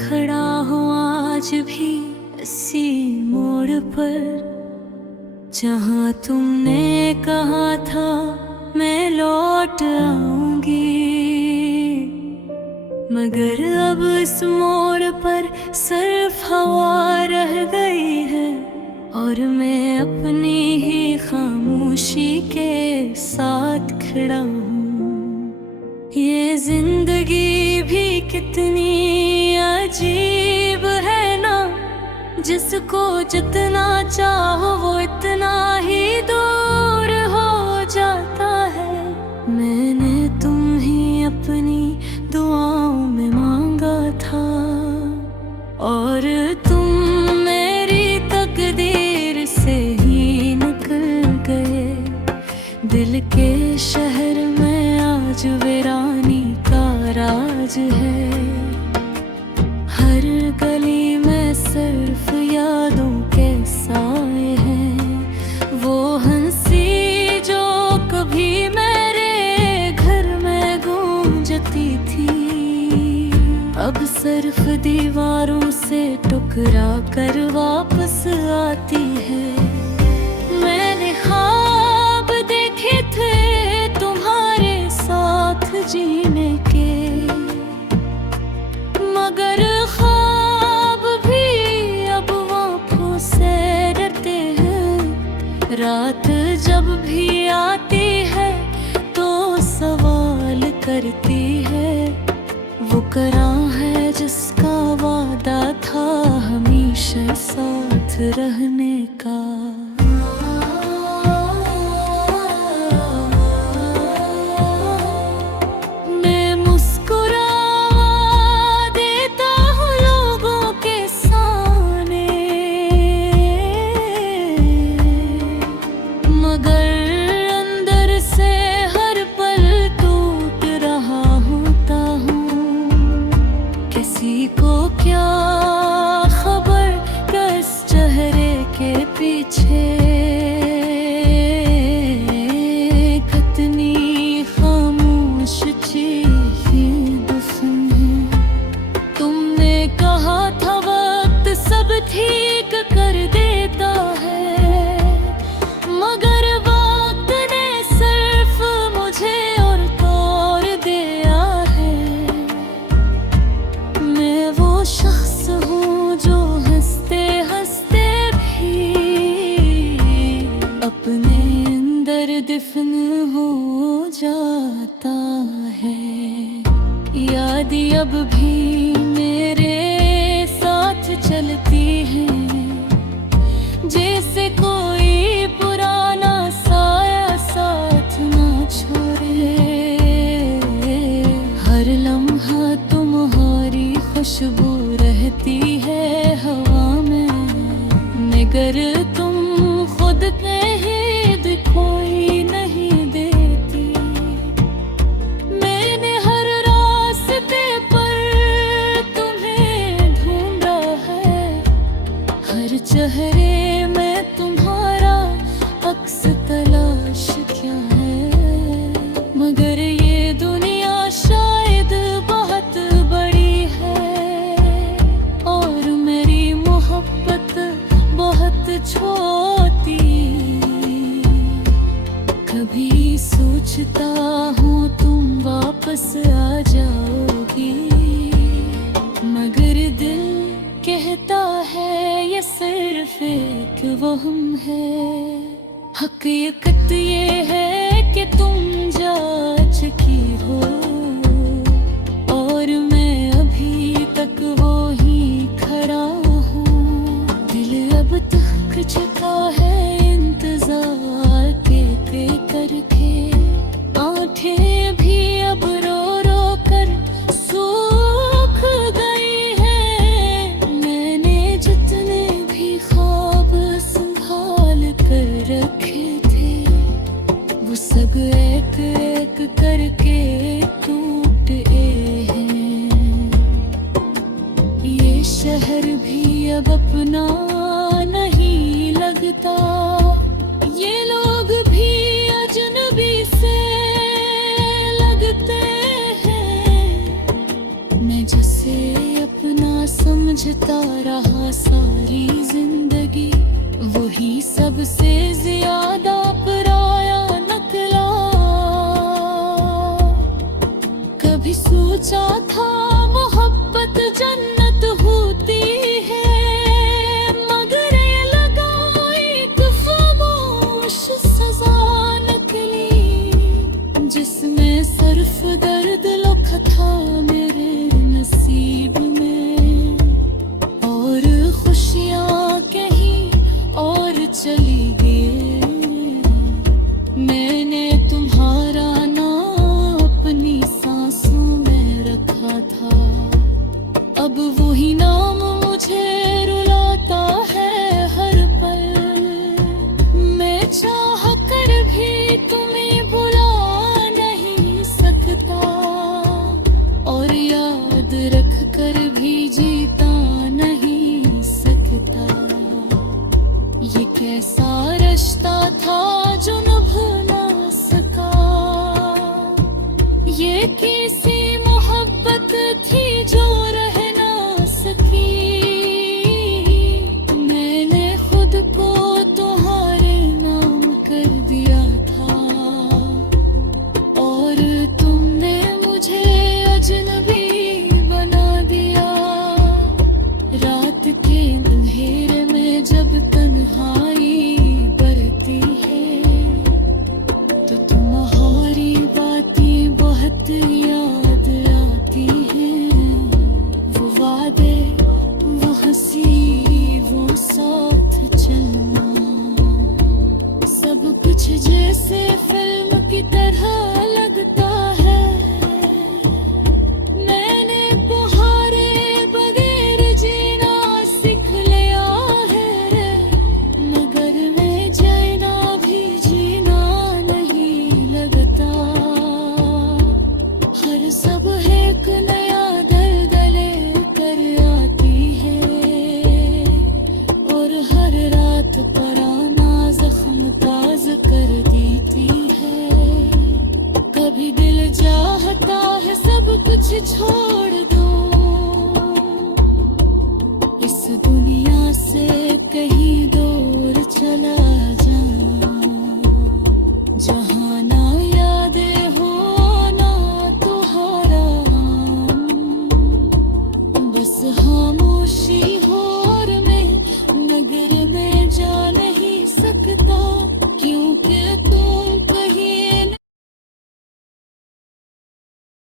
खड़ा हूँ आज भी इसी मोड़ पर, जहाँ तुमने कहा था मैं लौट आऊंगी। मगर अब इस मोड़ पर सिर्फ हवा रह गई है, और मैं अपनी ही खामोशी के साथ खड़ा हूँ। ये जिंदगी भी कितनी अजीब है ना, जिसको जितना चाहो वो इतना ही दूर हो जाता है। मैंने तुम ही अपनी दुआओं में मांगा था, और तुम मेरी तकदीर से ही निकल गए। दिल के शहर में आज वीरानी का राज है। हर गली में सिर्फ यादों के साए हैं। वो हंसी जो कभी मेरे घर में गूंजती थी, अब सिर्फ दीवारों से टुकरा कर वापस आती है। मैंने ख्वाब देखे थे तुम्हारे साथ जीने के, मगर ख्वाब भी अब आँखों से डरते हैं। रात जब भी आती है तो सवाल करती है, वो करा है जिसका वादा था हमेशा साथ रहने का। मैं मुस्कुरा देता हूँ लोगों के सामने, मगर अंदर से हर पल टूट रहा होता हूँ। किसी को क्या खबर किस चेहरे के पीछे कितनी खामोश चीज़ें दफन है। तुमने कहा था वक्त सब ठीक कर देता है, मगर वक्त ने सिर्फ मुझे और तोड़ दिया है। मैं वो शख्स हूँ जो हंसते हंसते भी अपने अंदर दफन हो जाता है। याद अब भी मेरे साथ चलती है, जैसे कोई पुराना साया साथ ना छोड़े। हर लम्हा तुम्हारी खुशबू रहती है हवा में, मगर तुम खुद कहीं दिखाई नहीं देती। मैंने हर रास्ते पर तुम्हें ढूंढा है, हर चेहरे में तुम्हारा अक्स तलाश किया है। मगर ये दुनिया शायद बहुत बड़ी है, और मेरी मोहब्बत बहुत छोटी। कभी सोचता हूँ तुम वापस आ जाओगी, मगर दिल कहता है ये सिर्फ एक वहम है। हकीकत ये है कि तुम जा चुकी हो, और मैं अभी तक वो ही खड़ा हूँ। दिल अब तक चुका है इंतजार के करके, आँखें भी अब रो रो कर सूख गई हैं। मैंने जितने भी ख्वाब संभाल कर रखे थे, वो सब एक एक करके टूटे हैं। ये शहर भी अब अपना नहीं लगता, ये लोग भी अजनबी से लगते हैं। मैं जैसे अपना समझता रहा सारी जिंदगी, वही सबसे ज्यादा पराया निकला। कभी सोचा था मोहब्बत जन्नत होती है, मगर ये लगा एक खामोश सजा निकली, जिसमें सिर्फ दर्द लिखा था मेरे नसीब में, और खुशियाँ कहीं और चली गई। मैंने तुम्हारा नाम अपनी सांसों में रखा था, अब वही नाम मुझे रुलाता है हर पल। मैं चाह कर भी तुम्हें भुला नहीं सकता, और याद रख कर भी जीता नहीं सकता। ये कैसा रिश्ता था जो निभ ना सका, ये कैसी मोहब्बत थी जो रह ना सकी। मैंने खुद को तुम्हारे नाम कर दिया था, और तुमने मुझे अजनबी बना दिया। रात के अंधेरे में जब तन्हाई बढ़ती है, तो तुम्हारी बातें बहुत याद आती हैं। वो वादे, वो हंसी, वो साथ चलना, सब कुछ जैसे फिल्म की तरह लगता है। मैंने तुम्हारे बगैर जीना सीख लिया है, मगर मैं जाना भी जीना नहीं लगता। हर सब एक नया दर्द लेकर आती है, और हर रात पुराना जख्म ताज कर देती है। कभी दिल चाहता है सब कुछ छोड़ दो, इस दुनिया से कहीं दूर चला जा, जहाँ ना